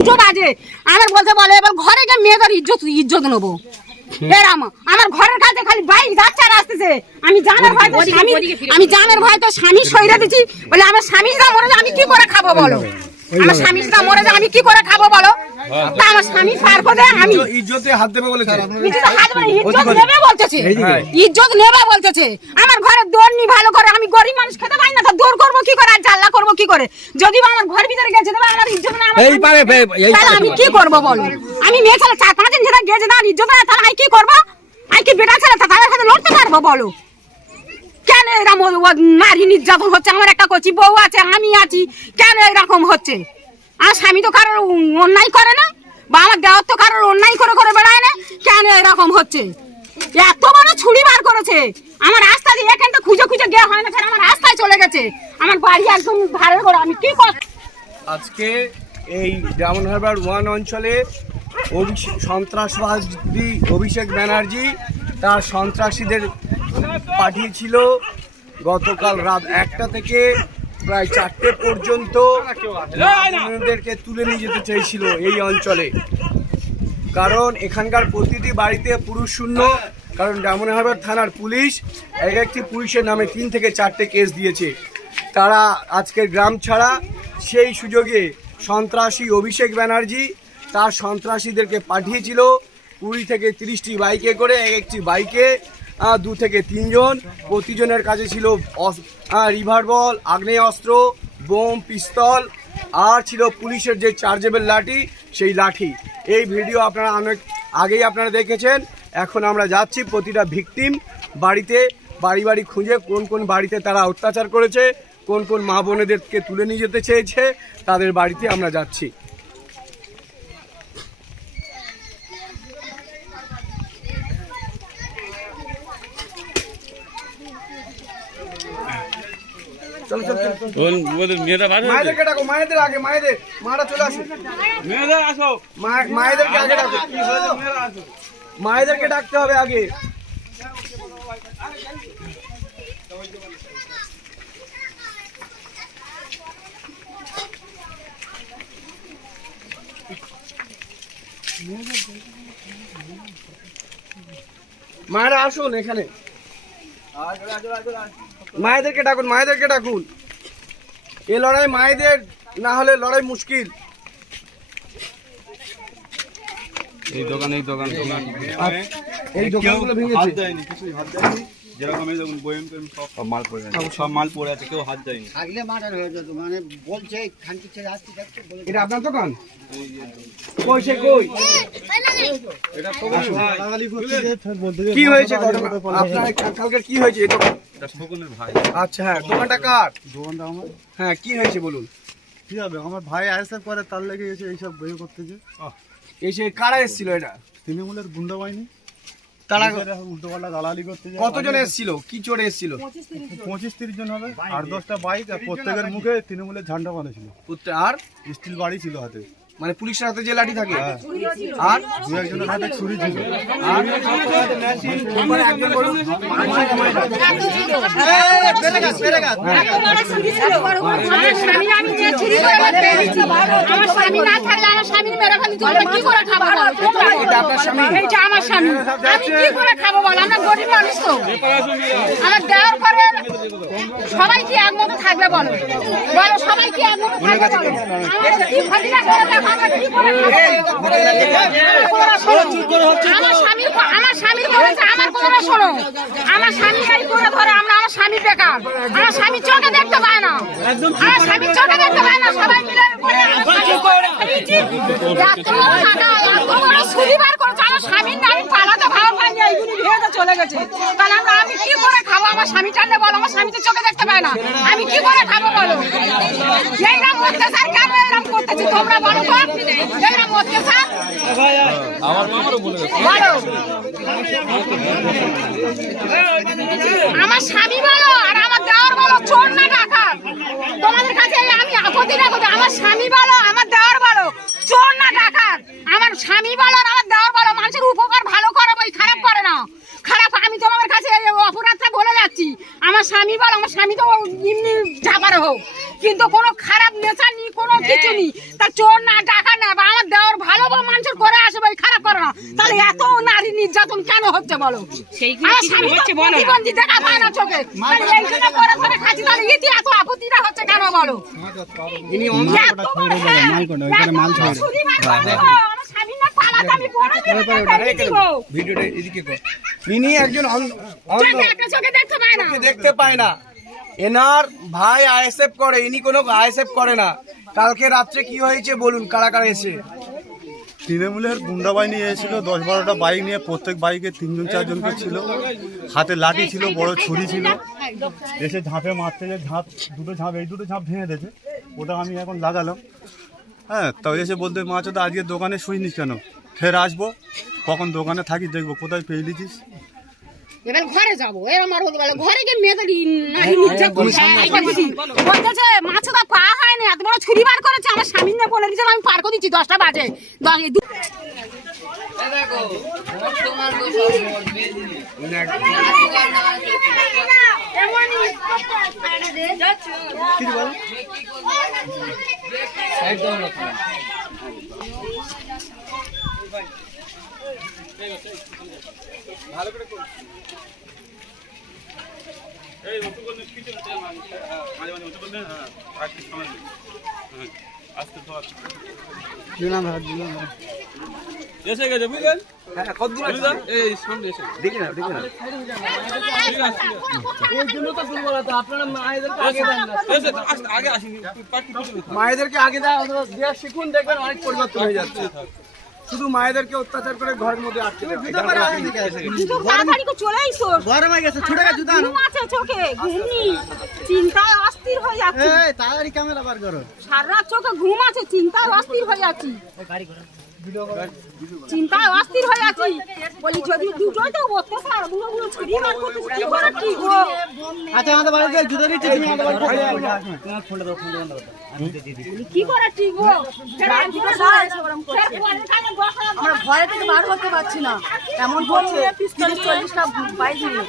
ইজ্জত আছে। আমার বলতে বলে এবার ঘরে গিয়ে মেয়েদের ইজ্জত ইজ্জত নেব। এরাম আমার ঘরের কাছে খালি বাইক যাচ্ছে আর আসতেছে। আমি জানের ভয় তো স্বামী আমি জানের ভয় তো স্বামী সইরা দিচ্ছি বলে আমার স্বামী যা মরে আমি কি করে খাব বলো? আমার স্বামী যা মরে আমি কি করে খাব বলো? তা আমার স্বামী পার করে আমি ইজ্জতে হাত দেবে বলেছে। ইজ্জত হাত নেবে বলতেছে। ইজ্জত নেবে বলতেছে। আমার ঘরে দৌড় নি ভালো আমি গরিব মানুষ খেতে পাই না তো দৌড় করব কি করে আর জাল্লা করব কি করে? যদি আমার ঘর ভিতরে গেছে তবে আমার ইজ্জত না আমার এই পারে, এই পারে। আমি কি করব বলো? আমি মেয়ে ছেলে চার পাঁচ দিন যেটা গেছে না ইজ্জত না তাহলে আমি কি করব? আমি কি বেটা ছেলে তাদের সাথে লড়তে পারব বলো? কেন এরকম নারী নির্যাতন হচ্ছে? আমার একটা কচি বউ আছে আমি আছি কেন এরকম হচ্ছে? আমার স্বামী তো কারোর অন্যায় করে না বা আমার দেওয়ার তো কারোর অন্যায় করে করে বেড়ায় না কেন এরকম হচ্ছে? এত বড় ছুরি বার করেছে। আমার রাস্তা দিয়ে এখানটা খুঁজে খুঁজে গিয়ে হয় না ফের আমার রাস্তায় চলে গেছে। আমার বাড়ি একদম ধারে করে আমি কি কর আজকে এই ডায়মন্ড হারবার ওয়ান অঞ্চলে অভিষেক সন্ত্রাসবাদী অভিষেক ব্যানার্জি তার সন্ত্রাসীদের পাঠিয়েছিল গতকাল রাত একটা থেকে প্রায় চারটে পর্যন্ত তুলে নিয়ে যেতে চেয়েছিল এই অঞ্চলে। কারণ এখানকার প্রতিটি বাড়িতে পুরুষ শূন্য, কারণ ডায়মন্ড হারবার থানার পুলিশ এক একটি পুলিশের নামে তিন থেকে চারটে কেস দিয়েছে। তারা আজকের গ্রাম ছাড়া সেই সুযোগে সন্ত্রাসী অভিষেক ব্যানার্জি তার সন্ত্রাসীদেরকে পাঠিয়েছিল। কুড়ি থেকে তিরিশটি বাইকে করে এক একটি বাইকে দু থেকে তিনজন। প্রতিজনের কাছে ছিল রিভার বল আগ্নেয় অস্ত্র বোম, পিস্তল। আর ছিল পুলিশের যে চার্জেবল লাঠি, সেই লাঠি। এই ভিডিও আপনারা অনেক আগেই আপনারা দেখেছেন। এখন আমরা যাচ্ছি প্রতিটা ভিকটিম বাড়িতে, বাড়ি বাড়ি খুঁজে কোন কোন বাড়িতে তারা অত্যাচার করেছে, কোন কোন মা বোনেদেরকে তুলে নিয়ে যেতে চেয়েছে, তাদের বাড়িতে আমরা যাচ্ছি। চলো চলো চলো ওর ওদের মেয়েরা বার হয়েছে মায়েদেরকে ডাকো মায়েদের আগে মায়েদের মারা চলে আসো মেয়েরা আসো মা- মায়েদেরকে আগে ডাকো মায়েদেরকে ডাকতে হবে আগে মায়েরা আসুন এখানে মায়েদেরকে ডাকুন মায়েদেরকে ডাকুন। এ লড়াই মায়েদের না হলে লড়াই মুশকিল। এই দোকান এই দোকান এই দোকানগুলো ভেঙেছে। দেয়নি কিছুই হাত দেয়নি। যেরকম এই দেখুন বয়েম টেম সব সব মাল পড়ে আছে। সব মাল পড়ে আছে কেউ হাত দেয়নি। থাকলে মার্ডার হয়ে যেত মানে বলছে খানকি ছেড়ে আসতে যাচ্ছে এটা আপনার দোকান? কই সে কই? কি হয়েছে ঘটনা? আপনার কালকে কি হয়েছে এই দোকান? ভাই। আচ্ছা হ্যাঁ দোকানটা কার? দোকানটা আমার। হ্যাঁ কি হয়েছে বলুন? কি হবে? আমার ভাই আইএসএফ করে তার লেগে এসে এইসব বই করতেছে এসে কারা এসেছিল এটা? তৃণমূলের গুন্ডা বাহিনী। তারা উল্টো পাল্টা দালালি করতেছে কতজন এসেছিল? কি চড়ে এসেছিল? পঁচিশ তিরিশ জন হবে। আর দশটা বাইক আর প্রত্যেকের মুখে তৃণমূলের ঝান্ডা বাঁধেছিল। উত্তর- আর? স্টিল বাড়ি ছিল হাতে। মানে পুলিশের হাতে যে লাঠি থাকে। আর দু একজনের হাতে ছুরি ছিল। একজন বলুন আমার স্বামী আমি কি করে খাব বলো? আমার গরিব মানুষ তো। আমার দেওয়ার পরে সবাই কি একমত থাকবে বলো? বলো সবাই কি একমত থাকবে বলো? কি আমার আমার কথা শোনো আমার স্বামী আমরা আমার স্বামী আমার চোখে দেখতে না আমার চোখে দেখতে পায় না আমি কি করে খাব আমার স্বামী বলো আমার স্বামী চোখে দেখতে না আমি খাব বলো আমার স্বামী বলো আর আমার স্বামী বল আমার স্বামী তো এমনি ঝাপার হোক। কিন্তু কোনো খারাপ নেশা নি কোনো কিছু নি তার চোর না টাকা না বা আমার দেওয়ার ভালো বা মানুষের করে আসে ভাই খারাপ করে না তাহলে এত নারী নির্যাতন কেন হচ্ছে বলো? আমার স্বামী দেখা পায় না চোখে। হচ্ছে কেন বলো? হ্যাঁ। মাল ভিডিওটা এদিকে কর। ইনি একজন অন্ধ- অন্ধ চোখে একটা চোখে দেখতে পায় না। এনার ভাই আইএসএফ করে ইনি কোনো আইএসএফ করে না। কালকে রাত্রে কি হয়েছে বলুন কারা কারা এসে? তৃণমূলের গুন্ডা বাহিনী এসেছিল দশ বারোটা বাইক নিয়ে প্রত্যেক বাইকে তিনজন চারজন করে ছিল। হাতে লাঠি ছিল বড় ছুরি ছিল। এসে ঝাঁপে মারতে যে ঝাঁপ দুটো ঝাঁপ এই দুটো ঝাঁপ ভেঙে দিয়েছে। ওটা আমি এখন লাগালাম। হ্যাঁ তাও এসে বলতে মা তো আজকে দোকানে শুইনিস কেন? ফের আসব কখন দোকানে থাকি দেখব কোথায় পেয়ে দিচ্ছিস এবার ঘরে যাব এর আমার হতে পারে ঘরে গিয়ে মেয়েদের এইটা বুঝি। বলতেছে পা হয়নি এত বড় ছুরি বার করেছে আমার স্বামী নিয়ে বলে আমি পার করে দিচ্ছি দশটা বাজে দু- এই উঁচু করে নিস, কিছু না, মাঝে মাঝে উঁচু করে নে, হ্যাঁ, আর এসে গেছে বুঝলেন। এসে তো থাক। মায়েদেরকে আগে দেওয়া শিখুন, দেখবেন অনেক পরিবর্তন হয়ে যাচ্ছে শুধু মায়েদেরকে অত্যাচার করে ঘরের মধ্যে আটকে গরম হয়ে গেছে ছোট জুতা আছে চোখে ঘুমনি। চিন্তায় অস্থির হয়ে যাচ্ছে। তাড়াতাড়ি ক্যামেরা বার করো। সারা রাত চোখে ঘুম আছে চিন্তায় অস্থির হয়ে যাচ্ছি। চিন্তায় অস্থির হয়ে যাচ্ছি বলি যদি দুটোই তো অত্যাচার বুড়ো বুড়ো ছুরি মার করতেছে কি করে ঠিক গো আচ্ছা আমাদের বাড়িতে জুতো দিচ্ছি তুমি আমাদের বাড়িতে কি করে ঠিক গো? ফের আর দুটো সারা ফের পরে খানে বসা আমরা ভয় থেকে বার করতে পারছি না। এমন করছে তিরিশ চল্লিশটা বাইক নিয়ে